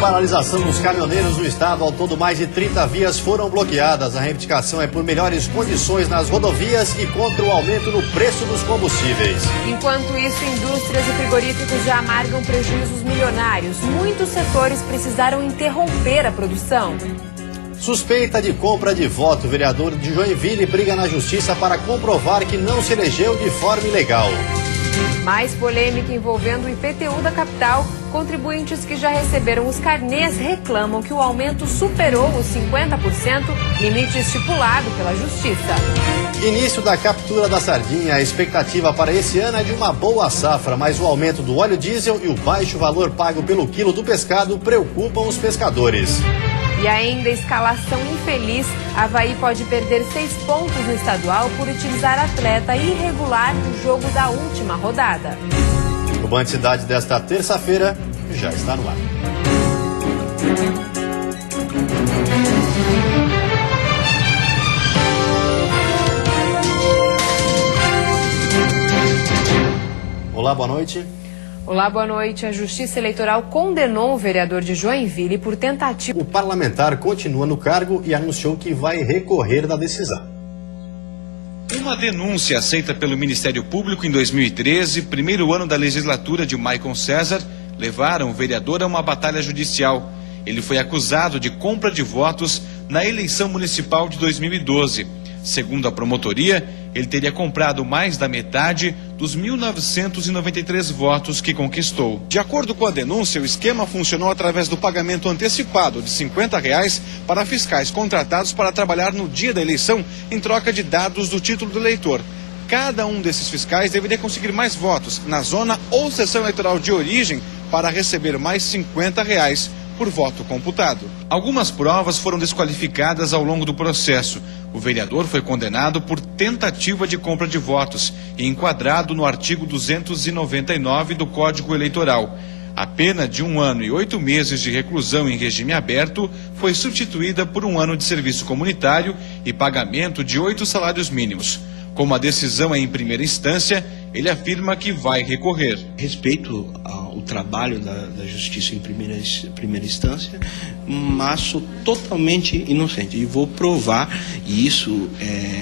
Paralisação dos caminhoneiros no estado. Ao todo, mais de 30 vias foram bloqueadas. A reivindicação é por melhores condições nas rodovias e contra o aumento no preço dos combustíveis. Enquanto isso, indústrias e frigoríficos já amargam prejuízos milionários. Muitos setores precisaram interromper a produção. Suspeita de compra de voto. O vereador de Joinville briga na justiça para comprovar que não se elegeu de forma ilegal. Mais polêmica envolvendo o IPTU da capital. Contribuintes que já receberam os carnês reclamam que o aumento superou os 50%, limite estipulado pela Justiça. Início da captura da sardinha. A expectativa para esse ano é de uma boa safra, mas o aumento do óleo diesel e o baixo valor pago pelo quilo do pescado preocupam os pescadores. E ainda escalação infeliz. Avaí pode perder 6 pontos no estadual por utilizar atleta irregular no jogo da última rodada. O Band Cidade desta terça-feira já está no ar. Olá, boa noite. Olá, boa noite. A Justiça Eleitoral condenou o vereador de Joinville por tentativa. O parlamentar continua no cargo e anunciou que vai recorrer da decisão. Uma denúncia aceita pelo Ministério Público em 2013, primeiro ano da legislatura de Maicon César, levaram o vereador a uma batalha judicial. Ele foi acusado de compra de votos na eleição municipal de 2012. Segundo a promotoria, ele teria comprado mais da metade dos 1.993 votos que conquistou. De acordo com a denúncia, o esquema funcionou através do pagamento antecipado de R$ 50 para fiscais contratados para trabalhar no dia da eleição em troca de dados do título do eleitor. Cada um desses fiscais deveria conseguir mais votos na zona ou seção eleitoral de origem para receber mais R$ 50 por voto computado. Algumas provas foram desqualificadas ao longo do processo. O vereador foi condenado por tentativa de compra de votos e enquadrado no artigo 299 do Código Eleitoral. A pena de 1 ano e 8 meses de reclusão em regime aberto foi substituída por 1 ano de serviço comunitário e pagamento de 8 salários mínimos. Como a decisão é em primeira instância, ele afirma que vai recorrer. Respeito ao trabalho da Justiça em primeira instância, mas sou totalmente inocente. E vou provar isso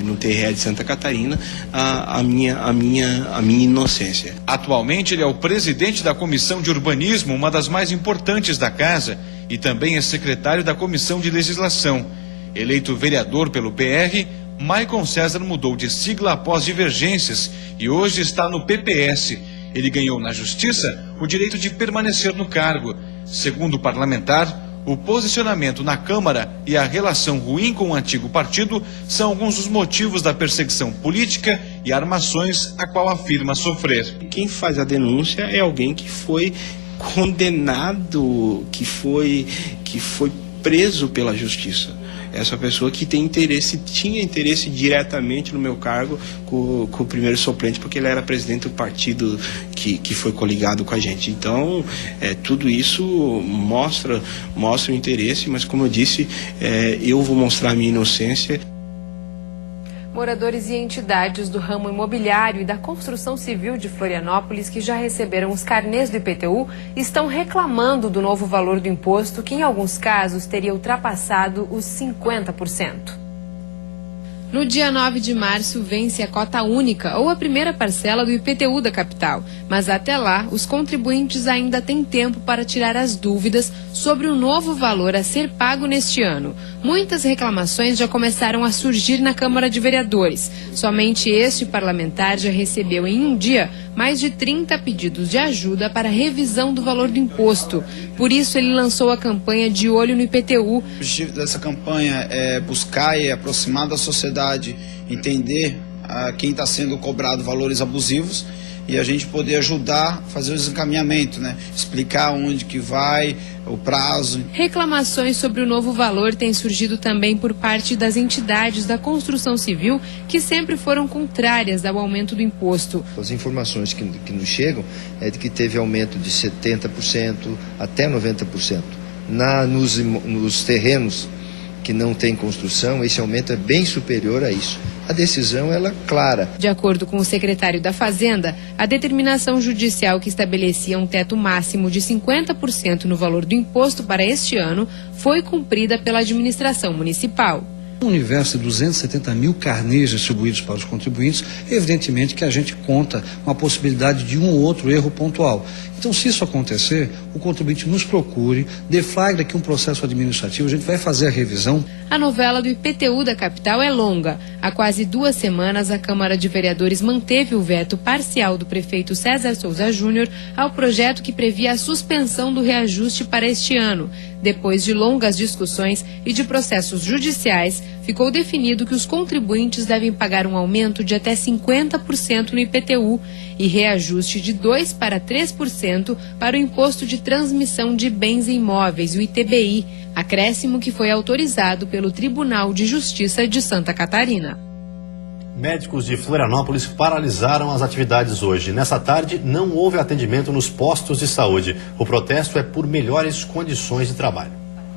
no TRE de Santa Catarina, a minha inocência. Atualmente ele é o presidente da Comissão de Urbanismo, uma das mais importantes da Casa, e também é secretário da Comissão de Legislação. Eleito vereador pelo PR, Maicon César mudou de sigla após divergências e hoje está no PPS. Ele ganhou na Justiça o direito de permanecer no cargo. Segundo o parlamentar, o posicionamento na Câmara e a relação ruim com o antigo partido são alguns dos motivos da perseguição política e armações a qual afirma sofrer. Quem faz a denúncia é alguém que foi condenado, que foi preso pela Justiça. Essa pessoa que tinha interesse diretamente no meu cargo com o primeiro suplente, porque ele era presidente do partido que foi coligado com a gente. Então, tudo isso mostra o interesse, mas como eu disse, eu vou mostrar a minha inocência. Moradores e entidades do ramo imobiliário e da construção civil de Florianópolis que já receberam os carnês do IPTU estão reclamando do novo valor do imposto, que em alguns casos teria ultrapassado os 50%. No dia 9 de março, vence a cota única ou a primeira parcela do IPTU da capital. Mas até lá, os contribuintes ainda têm tempo para tirar as dúvidas sobre o novo valor a ser pago neste ano. Muitas reclamações já começaram a surgir na Câmara de Vereadores. Somente este parlamentar já recebeu em um dia mais de 30 pedidos de ajuda para revisão do valor do imposto. Por isso, ele lançou a campanha De Olho no IPTU. O objetivo dessa campanha é buscar e aproximar da sociedade, entender quem está sendo cobrado valores abusivos e a gente poder ajudar a fazer os encaminhamentos, né? Explicar onde que vai, o prazo. Reclamações sobre o novo valor têm surgido também por parte das entidades da construção civil, que sempre foram contrárias ao aumento do imposto. As informações que nos chegam é de que teve aumento de 70% até 90%. Nos terrenos que não tem construção, esse aumento é bem superior a isso. a decisão ela é clara. De acordo com o secretário da Fazenda, a determinação judicial que estabelecia um teto máximo de 50% no valor do imposto para este ano foi cumprida pela administração municipal. Um universo de 270 mil carnês distribuídos para os contribuintes, evidentemente que a gente conta com a possibilidade de um ou outro erro pontual. Então, se isso acontecer, o contribuinte nos procure, deflagra aqui um processo administrativo, a gente vai fazer a revisão. A novela do IPTU da capital é longa. Há quase 2 semanas, a Câmara de Vereadores manteve o veto parcial do prefeito César Souza Júnior ao projeto que previa a suspensão do reajuste para este ano. Depois de longas discussões e de processos judiciais, ficou definido que os contribuintes devem pagar um aumento de até 50% no IPTU e reajuste de 2% para 3% para o Imposto de Transmissão de Bens e Imóveis, o ITBI, acréscimo que foi autorizado pelo Tribunal de Justiça de Santa Catarina. Médicos de Florianópolis paralisaram as atividades hoje. Nessa tarde, não houve atendimento nos postos de saúde. O protesto é por melhores condições de trabalho.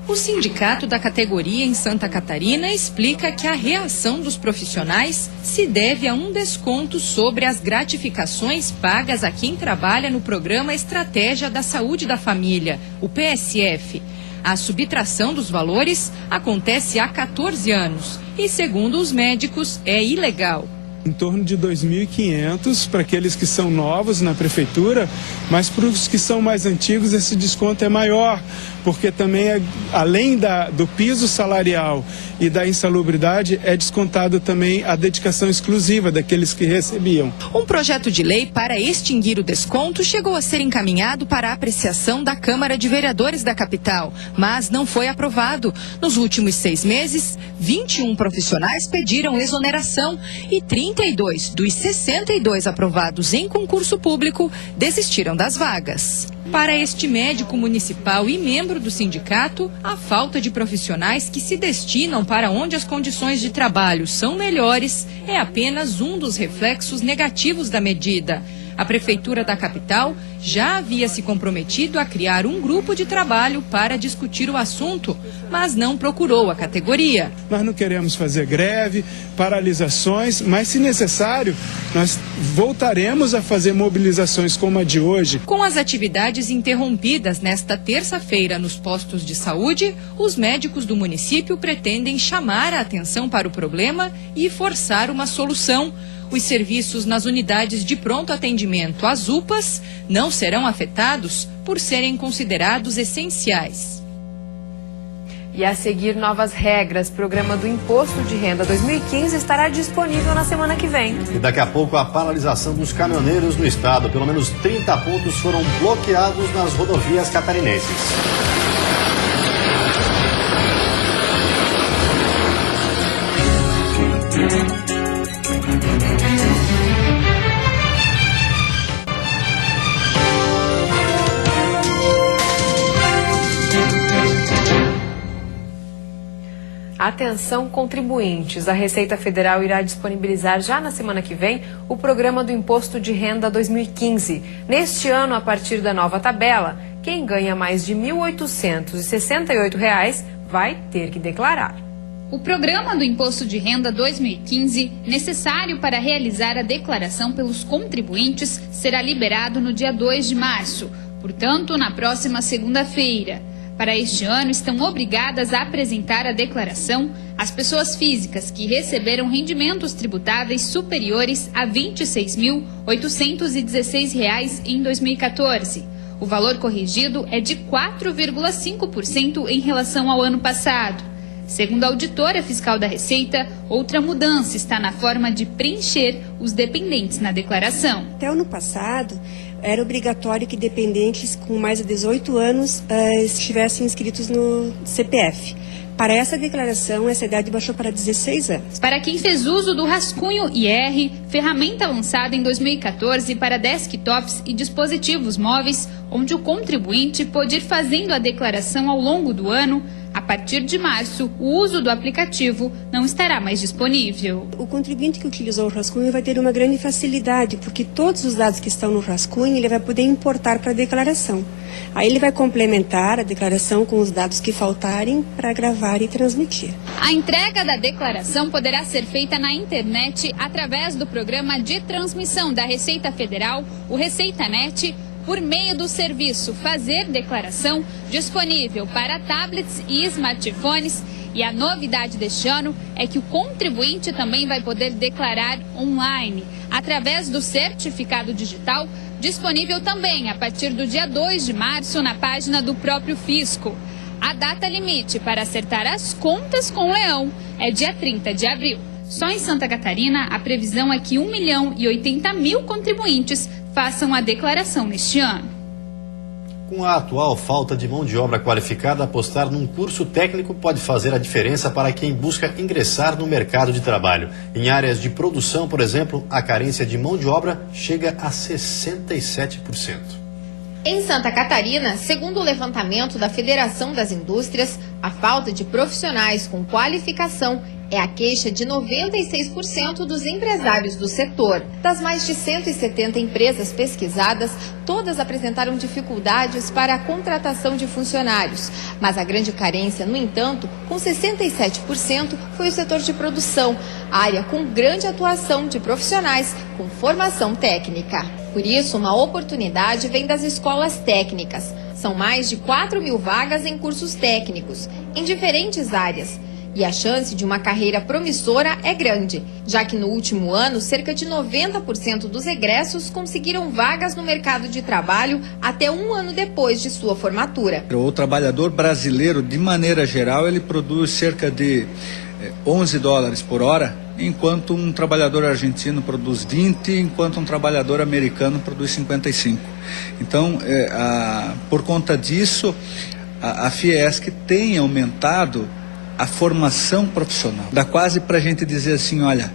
O sindicato da categoria em Santa Catarina explica que a reação dos profissionais se deve a um desconto sobre as gratificações pagas a quem trabalha no programa Estratégia da Saúde da Família, o PSF. A subtração dos valores acontece há 14 anos e, segundo os médicos, é ilegal. Em torno de 2.500 para aqueles que são novos na prefeitura, mas para os que são mais antigos esse desconto é maior, porque também, além do piso salarial e da insalubridade, é descontado também a dedicação exclusiva daqueles que recebiam. Um projeto de lei para extinguir o desconto chegou a ser encaminhado para a apreciação da Câmara de Vereadores da capital, mas não foi aprovado. Nos últimos 6 meses, 21 profissionais pediram exoneração e 32 dos 62 aprovados em concurso público desistiram das vagas. Para este médico municipal e membro do sindicato, a falta de profissionais que se destinam para onde as condições de trabalho são melhores é apenas um dos reflexos negativos da medida. A Prefeitura da capital já havia se comprometido a criar um grupo de trabalho para discutir o assunto, mas não procurou a categoria. Nós não queremos fazer greve, paralisações, mas se necessário, nós voltaremos a fazer mobilizações como a de hoje. Com as atividades interrompidas nesta terça-feira nos postos de saúde, os médicos do município pretendem chamar a atenção para o problema e forçar uma solução. Os serviços nas unidades de pronto atendimento, as UPAs, não serão afetados por serem considerados essenciais. E a seguir, novas regras. Programa do Imposto de Renda 2015 estará disponível na semana que vem. E daqui a pouco a paralisação dos caminhoneiros no estado. Pelo menos 30 pontos foram bloqueados nas rodovias catarinenses. Atenção, contribuintes. A Receita Federal irá disponibilizar já na semana que vem o programa do Imposto de Renda 2015. Neste ano, a partir da nova tabela, quem ganha mais de R$ 1.868 vai ter que declarar. O programa do Imposto de Renda 2015, necessário para realizar a declaração pelos contribuintes, será liberado no dia 2 de março, portanto, na próxima segunda-feira. Para este ano, estão obrigadas a apresentar a declaração as pessoas físicas que receberam rendimentos tributáveis superiores a R$ 26.816 em 2014. O valor corrigido é de 4,5% em relação ao ano passado. Segundo a auditora fiscal da Receita, outra mudança está na forma de preencher os dependentes na declaração. Até o ano passado, era obrigatório que dependentes com mais de 18 anos estivessem inscritos no CPF. Para essa declaração, essa idade baixou para 16 anos. Para quem fez uso do rascunho IR, ferramenta lançada em 2014 para desktops e dispositivos móveis, onde o contribuinte pode ir fazendo a declaração ao longo do ano, A partir de março, o uso do aplicativo não estará mais disponível. O contribuinte que utilizou o rascunho vai ter uma grande facilidade, porque todos os dados que estão no rascunho ele vai poder importar para a declaração. Aí ele vai complementar a declaração com os dados que faltarem para gravar e transmitir. A entrega da declaração poderá ser feita na internet através do programa de transmissão da Receita Federal, o ReceitaNet, por meio do serviço Fazer Declaração, disponível para tablets e smartphones. E a novidade deste ano é que o contribuinte também vai poder declarar online, através do certificado digital, disponível também a partir do dia 2 de março na página do próprio Fisco. A data limite para acertar as contas com o Leão é dia 30 de abril. Só em Santa Catarina, a previsão é que 1.080.000 contribuintes façam a declaração neste ano. Com a atual falta de mão de obra qualificada, apostar num curso técnico pode fazer a diferença para quem busca ingressar no mercado de trabalho. Em áreas de produção, por exemplo, a carência de mão de obra chega a 67%. Em Santa Catarina, segundo o levantamento da Federação das Indústrias, a falta de profissionais com qualificação é a queixa de 96% dos empresários do setor. Das mais de 170 empresas pesquisadas, todas apresentaram dificuldades para a contratação de funcionários. Mas a grande carência, no entanto, com 67%, foi o setor de produção, área com grande atuação de profissionais com formação técnica. Por isso, uma oportunidade vem das escolas técnicas. São mais de 4.000 vagas em cursos técnicos, em diferentes áreas. E a chance de uma carreira promissora é grande, já que no último ano, cerca de 90% dos egressos conseguiram vagas no mercado de trabalho até um ano depois de sua formatura. O trabalhador brasileiro, de maneira geral, ele produz cerca de $11 por hora, enquanto um trabalhador argentino produz 20, enquanto um trabalhador americano produz 55. Então, por conta disso, a Fiesc tem aumentado a formação profissional. Dá quase para a gente dizer assim, olha,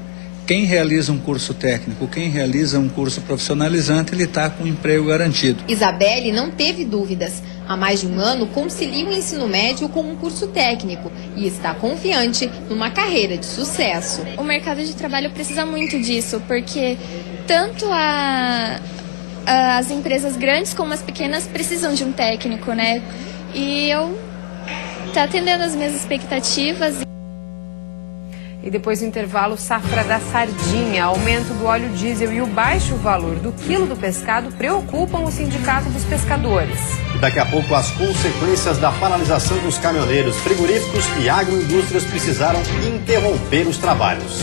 quem realiza um curso técnico, quem realiza um curso profissionalizante, ele está com um emprego garantido. Isabelle não teve dúvidas. Há mais de um ano concilia o ensino médio com um curso técnico e está confiante numa carreira de sucesso. O mercado de trabalho precisa muito disso, porque tanto as empresas grandes como as pequenas precisam de um técnico, né? E está atendendo as minhas expectativas. E depois do intervalo, safra da sardinha, aumento do óleo diesel e o baixo valor do quilo do pescado preocupam o Sindicato dos Pescadores. E daqui a pouco, as consequências da paralisação dos caminhoneiros, frigoríficos e agroindústrias precisaram interromper os trabalhos.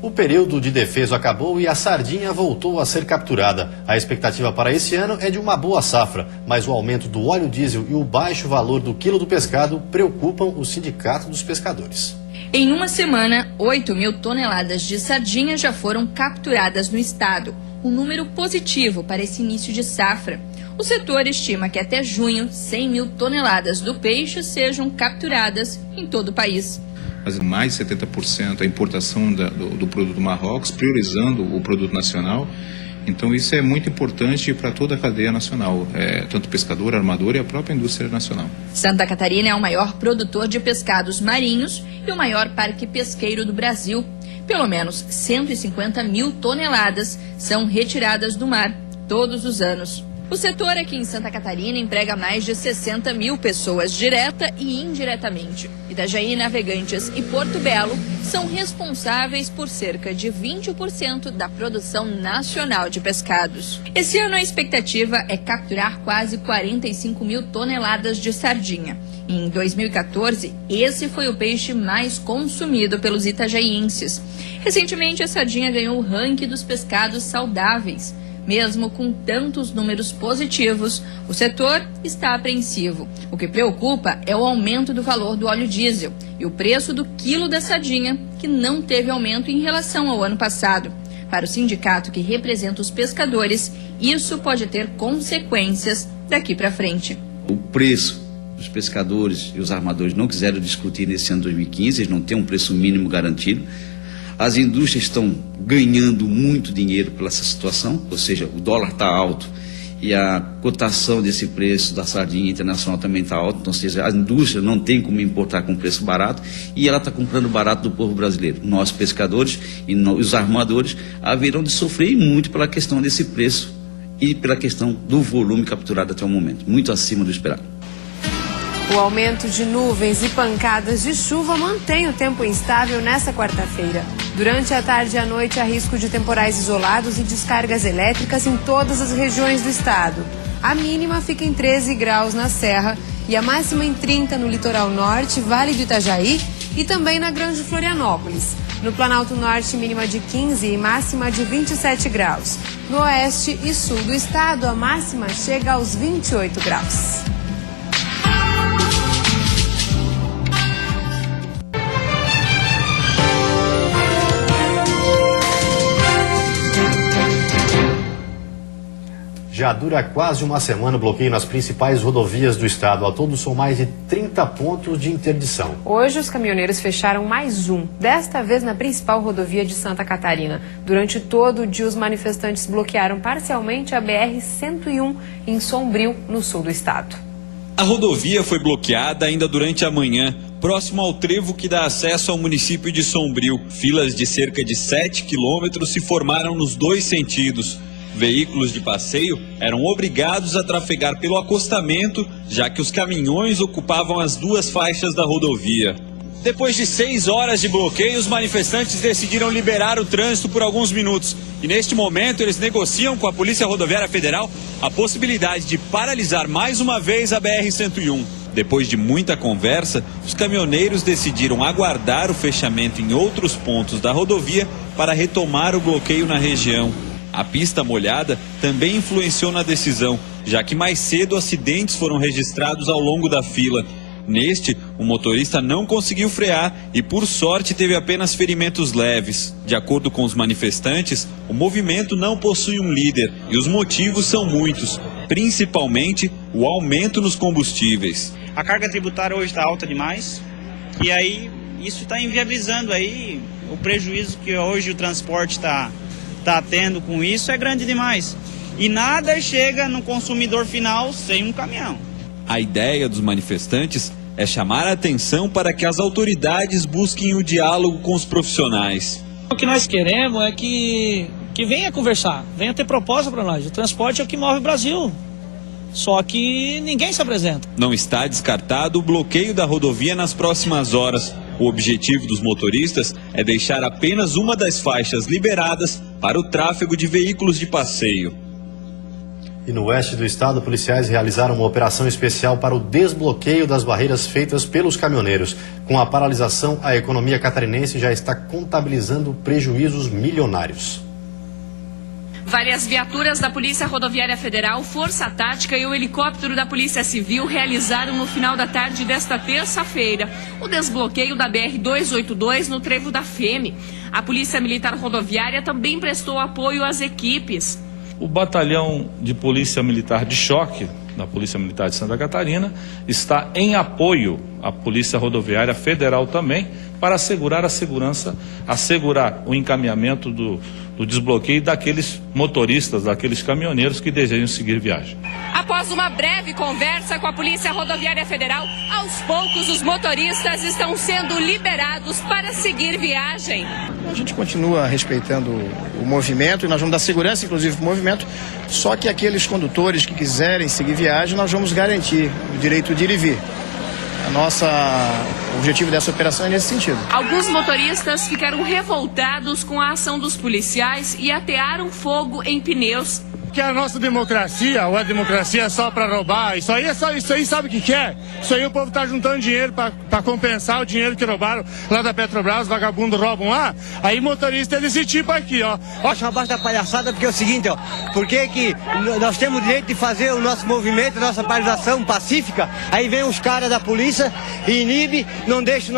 O período de defeso acabou e a sardinha voltou a ser capturada. A expectativa para esse ano é de uma boa safra, mas o aumento do óleo diesel e o baixo valor do quilo do pescado preocupam o Sindicato dos Pescadores. Em uma semana, 8.000 toneladas de sardinha já foram capturadas no estado, um número positivo para esse início de safra. O setor estima que até junho, 100.000 toneladas do peixe sejam capturadas em todo o país. Mais de 70% a importação do produto do Marrocos, priorizando o produto nacional. Então isso é muito importante para toda a cadeia nacional, tanto pescador, armador e a própria indústria nacional. Santa Catarina é o maior produtor de pescados marinhos e o maior parque pesqueiro do Brasil. Pelo menos 150.000 toneladas são retiradas do mar todos os anos. O setor aqui em Santa Catarina emprega mais de 60.000 pessoas direta e indiretamente. Itajaí, Navegantes e Porto Belo são responsáveis por cerca de 20% da produção nacional de pescados. Esse ano a expectativa é capturar quase 45.000 toneladas de sardinha. Em 2014, esse foi o peixe mais consumido pelos itajaienses. Recentemente, a sardinha ganhou o ranking dos pescados saudáveis. Mesmo com tantos números positivos, o setor está apreensivo. O que preocupa é o aumento do valor do óleo diesel e o preço do quilo da sardinha, que não teve aumento em relação ao ano passado. Para o sindicato que representa os pescadores, isso pode ter consequências daqui para frente. O preço os pescadores e os armadores não quiseram discutir nesse ano 2015, eles não têm um preço mínimo garantido. As indústrias estão ganhando muito dinheiro pela essa situação, ou seja, o dólar está alto e a cotação desse preço da sardinha internacional também está alta, então, ou seja, a indústria não tem como importar com preço barato e ela está comprando barato do povo brasileiro. Nós, pescadores e os armadores, haverão de sofrer muito pela questão desse preço e pela questão do volume capturado até o momento, muito acima do esperado. O aumento de nuvens e pancadas de chuva mantém o tempo instável nesta quarta-feira. Durante a tarde e a noite, há risco de temporais isolados e descargas elétricas em todas as regiões do estado. A mínima fica em 13 graus na Serra e a máxima em 30 no litoral norte, Vale do Itajaí e também na Grande Florianópolis. No Planalto Norte, mínima de 15 e máxima de 27 graus. No oeste e sul do estado, a máxima chega aos 28 graus. Já dura quase uma semana o bloqueio nas principais rodovias do estado. Ao todo, são mais de 30 pontos de interdição. Hoje, os caminhoneiros fecharam mais um, desta vez na principal rodovia de Santa Catarina. Durante todo o dia, os manifestantes bloquearam parcialmente a BR-101 em Sombrio, no sul do estado. A rodovia foi bloqueada ainda durante a manhã, próximo ao trevo que dá acesso ao município de Sombrio. Filas de cerca de 7 quilômetros se formaram nos dois sentidos. Veículos de passeio eram obrigados a trafegar pelo acostamento, já que os caminhões ocupavam as duas faixas da rodovia. Depois de 6 horas de bloqueio, os manifestantes decidiram liberar o trânsito por alguns minutos. E neste momento, eles negociam com a Polícia Rodoviária Federal a possibilidade de paralisar mais uma vez a BR-101. Depois de muita conversa, os caminhoneiros decidiram aguardar o fechamento em outros pontos da rodovia para retomar o bloqueio na região. A pista molhada também influenciou na decisão, já que mais cedo acidentes foram registrados ao longo da fila. Neste, o motorista não conseguiu frear e, por sorte, teve apenas ferimentos leves. De acordo com os manifestantes, o movimento não possui um líder e os motivos são muitos, principalmente o aumento nos combustíveis. A carga tributária hoje está alta demais e aí isso está inviabilizando aí o prejuízo que hoje o transporte está tendo com isso é grande demais. E nada chega no consumidor final sem um caminhão. A ideia dos manifestantes é chamar a atenção para que as autoridades busquem o diálogo com os profissionais. O que nós queremos é que venha conversar, venha ter proposta para nós. O transporte é o que move o Brasil. Só que ninguém se apresenta. Não está descartado o bloqueio da rodovia nas próximas horas. O objetivo dos motoristas é deixar apenas uma das faixas liberadas para o tráfego de veículos de passeio. E no oeste do estado, policiais realizaram uma operação especial para o desbloqueio das barreiras feitas pelos caminhoneiros. Com a paralisação, a economia catarinense já está contabilizando prejuízos milionários. Várias viaturas da Polícia Rodoviária Federal, Força Tática e o helicóptero da Polícia Civil realizaram no final da tarde desta terça-feira o desbloqueio da BR-282 no trevo da FEME. A Polícia Militar Rodoviária também prestou apoio às equipes. O Batalhão de Polícia Militar de Choque da Polícia Militar de Santa Catarina está em apoio à Polícia Rodoviária Federal também para assegurar a segurança, assegurar o encaminhamento do desbloqueio daqueles motoristas, daqueles caminhoneiros que desejam seguir viagem. Após uma breve conversa com a Polícia Rodoviária Federal, aos poucos os motoristas estão sendo liberados para seguir viagem. A gente continua respeitando o movimento e nós vamos dar segurança, inclusive, para o movimento, só que aqueles condutores que quiserem seguir viagem, nós vamos garantir o direito de ir e vir. O objetivo dessa operação é nesse sentido. Alguns motoristas ficaram revoltados com a ação dos policiais e atearam fogo em pneus. Que a nossa democracia, ou a democracia é só para roubar, isso aí sabe o que é? Isso aí o povo está juntando dinheiro para compensar o dinheiro que roubaram lá da Petrobras, os vagabundos roubam lá, aí motorista é desse tipo aqui, ó. Acho uma basta palhaçada porque é o seguinte, ó, porque que nós temos o direito de fazer o nosso movimento, a nossa paralisação pacífica, aí vem os caras da polícia e inibe não deixam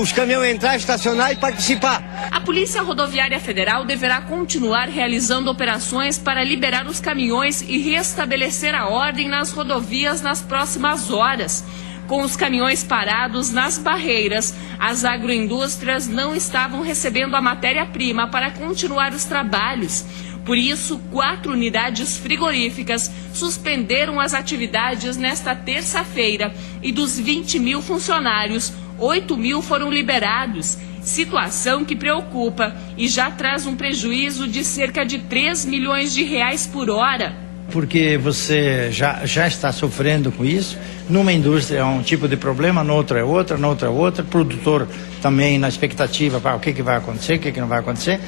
os caminhões entrar, estacionar e participar. A Polícia Rodoviária Federal deverá continuar realizando operações para liberar os caminhões e restabelecer a ordem nas rodovias nas próximas horas. Com os caminhões parados nas barreiras, as agroindústrias não estavam recebendo a matéria-prima para continuar os trabalhos. Por isso, 4 unidades frigoríficas suspenderam as atividades nesta terça-feira e dos 20 mil funcionários, 8 mil foram liberados. Situação que preocupa e já traz um prejuízo de cerca de 3 milhões de reais por hora. Porque você já está sofrendo com isso. Numa indústria é um tipo de problema, na outra é outra, na outra é outra. Produtor também na expectativa para o que vai acontecer, o que não vai acontecer.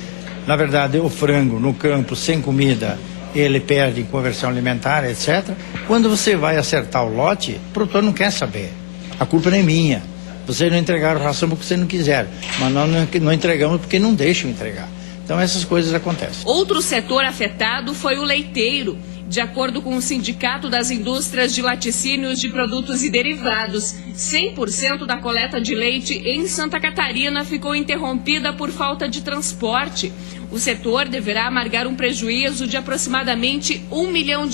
Na verdade, o frango no campo, sem comida, ele perde em conversão alimentar, etc. Quando você vai acertar o lote, o produtor não quer saber. A culpa não é minha. Vocês não entregaram ração porque vocês não quiseram. Mas nós não entregamos porque não deixam entregar. Então essas coisas acontecem. Outro setor afetado foi o leiteiro. De acordo com o Sindicato das Indústrias de Laticínios de Produtos e Derivados, 100% da coleta de leite em Santa Catarina ficou interrompida por falta de transporte. O setor deverá amargar um prejuízo de aproximadamente R$1 milhão.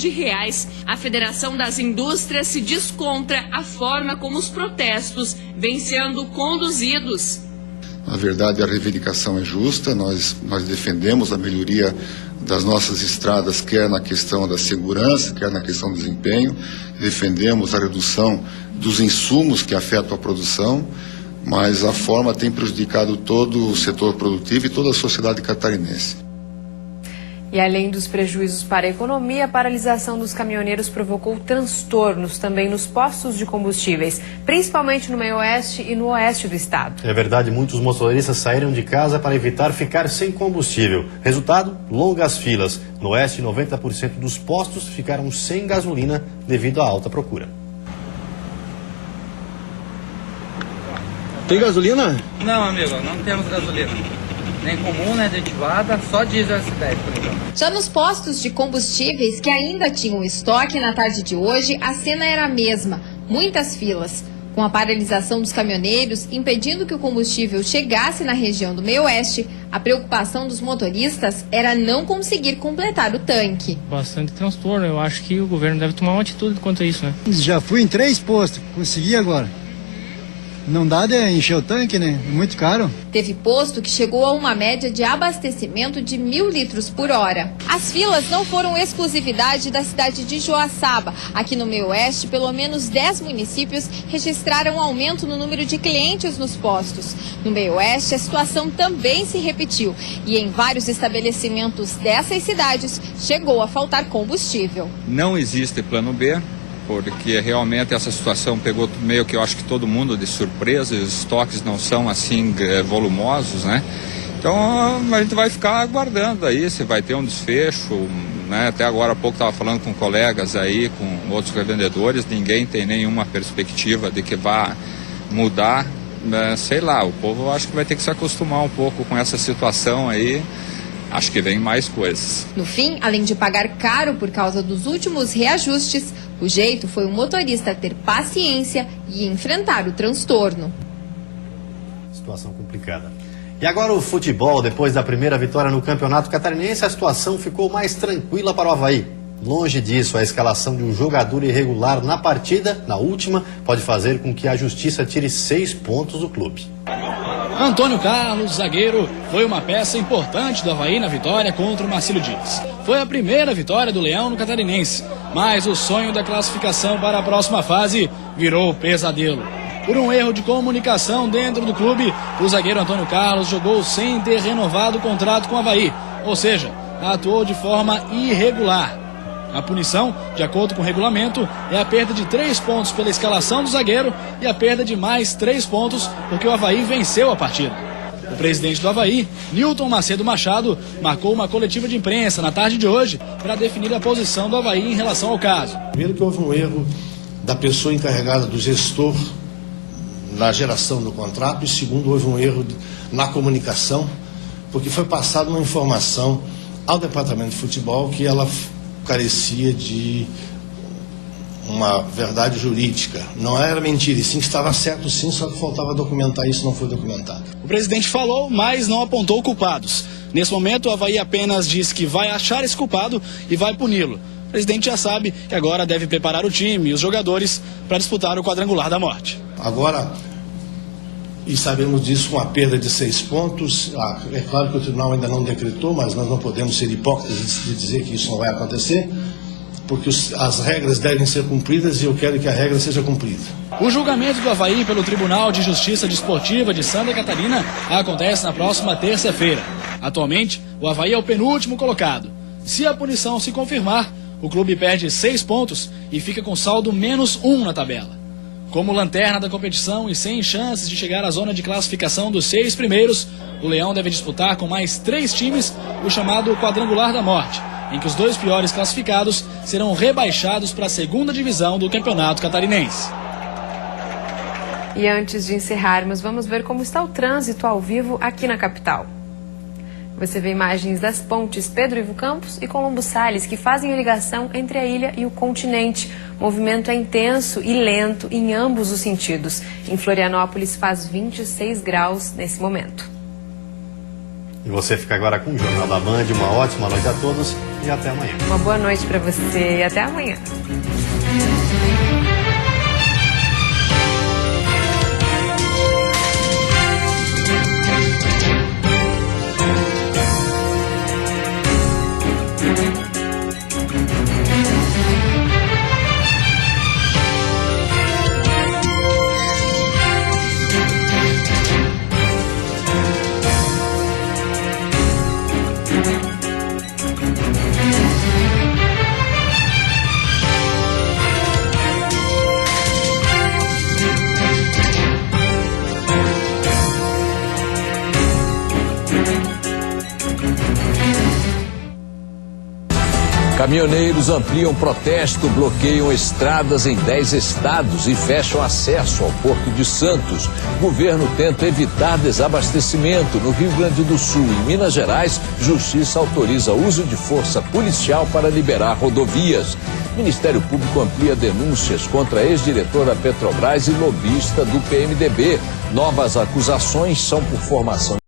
A Federação das Indústrias se diz contra a forma como os protestos vêm sendo conduzidos. Na verdade, a reivindicação é justa, nós defendemos a melhoria das nossas estradas, quer na questão da segurança, quer na questão do desempenho, defendemos a redução dos insumos que afetam a produção, mas a forma tem prejudicado todo o setor produtivo e toda a sociedade catarinense. E além dos prejuízos para a economia, a paralisação dos caminhoneiros provocou transtornos também nos postos de combustíveis, principalmente no meio-oeste e no oeste do estado. É verdade, muitos motoristas saíram de casa para evitar ficar sem combustível. Resultado, longas filas. No oeste, 90% dos postos ficaram sem gasolina devido à alta procura. Tem gasolina? Não, amigo, não temos gasolina. Nem comum, nem aditivada, só diesel S10, por exemplo. Já nos postos de combustíveis que ainda tinham estoque na tarde de hoje, a cena era a mesma, muitas filas. Com a paralisação dos caminhoneiros, impedindo que o combustível chegasse na região do meio-oeste, a preocupação dos motoristas era não conseguir completar o tanque. Bastante transtorno, eu acho que o governo deve tomar uma atitude quanto a isso, né? Já fui em 3 postos, consegui agora. Não dá de encher o tanque, né? Muito caro. Teve posto que chegou a uma média de abastecimento de 1.000 litros por hora. As filas não foram exclusividade da cidade de Joaçaba. Aqui no meio-oeste, pelo menos 10 municípios registraram um aumento no número de clientes nos postos. No meio-oeste, a situação também se repetiu. E em vários estabelecimentos dessas cidades, chegou a faltar combustível. Não existe plano B, porque realmente essa situação pegou meio que eu acho que todo mundo de surpresa, os estoques não são assim volumosos, né? Então a gente vai ficar aguardando aí se vai ter um desfecho, né? Até agora há pouco estava falando com colegas aí, com outros revendedores, ninguém tem nenhuma perspectiva de que vá mudar, sei lá, o povo acho que vai ter que se acostumar um pouco com essa situação aí. Acho que vem mais coisas. No fim, além de pagar caro por causa dos últimos reajustes, o jeito foi o motorista ter paciência e enfrentar o transtorno. Situação complicada. E agora o futebol. Depois da primeira vitória no Campeonato Catarinense, a situação ficou mais tranquila para o Avaí. Longe disso, a escalação de um jogador irregular na partida, na última, pode fazer com que a justiça tire 6 pontos do clube. Antônio Carlos, zagueiro, foi uma peça importante do Avaí na vitória contra o Marcílio Dias. Foi a primeira vitória do Leão no Catarinense, mas o sonho da classificação para a próxima fase virou pesadelo. Por um erro de comunicação dentro do clube, o zagueiro Antônio Carlos jogou sem ter renovado o contrato com o Avaí, ou seja, atuou de forma irregular. A punição, de acordo com o regulamento, é a perda de 3 pontos pela escalação do zagueiro e a perda de mais 3 pontos porque o Avaí venceu a partida. O presidente do Avaí, Nilton Macedo Machado, marcou uma coletiva de imprensa na tarde de hoje para definir a posição do Avaí em relação ao caso. Primeiro que houve um erro da pessoa encarregada do gestor na geração do contrato e segundo, houve um erro na comunicação, porque foi passada uma informação ao departamento de futebol que ela carecia de uma verdade jurídica. Não era mentira, e sim que estava certo sim, só que faltava documentar isso, não foi documentado. O presidente falou, mas não apontou culpados. Nesse momento, o Avaí apenas diz que vai achar esse culpado e vai puni-lo. O presidente já sabe que agora deve preparar o time e os jogadores para disputar o quadrangular da morte. Agora, e sabemos disso com a perda de 6 pontos, é claro que o tribunal ainda não decretou, mas nós não podemos ser hipócritas de dizer que isso não vai acontecer, porque as regras devem ser cumpridas e eu quero que a regra seja cumprida. O julgamento do Avaí pelo Tribunal de Justiça Desportiva de Santa Catarina acontece na próxima terça-feira. Atualmente, o Avaí é o penúltimo colocado. Se a punição se confirmar, o clube perde 6 pontos e fica com saldo -1 na tabela. Como lanterna da competição e sem chances de chegar à zona de classificação dos 6 primeiros, o Leão deve disputar com mais 3 times o chamado quadrangular da morte, em que os 2 piores classificados serão rebaixados para a 2ª divisão do Campeonato Catarinense. E antes de encerrarmos, vamos ver como está o trânsito ao vivo aqui na capital. Você vê imagens das pontes Pedro Ivo Campos e Colombo Salles, que fazem a ligação entre a ilha e o continente. O movimento é intenso e lento em ambos os sentidos. Em Florianópolis faz 26 graus nesse momento. E você fica agora com o Jornal da Band. Uma ótima noite a todos e até amanhã. Uma boa noite para você e até amanhã. Caminhoneiros ampliam protesto, bloqueiam estradas em 10 estados e fecham acesso ao Porto de Santos. O governo tenta evitar desabastecimento. No Rio Grande do Sul e Minas Gerais, Justiça autoriza uso de força policial para liberar rodovias. Ministério Público amplia denúncias contra a ex-diretora Petrobras e lobista do PMDB. Novas acusações são por formação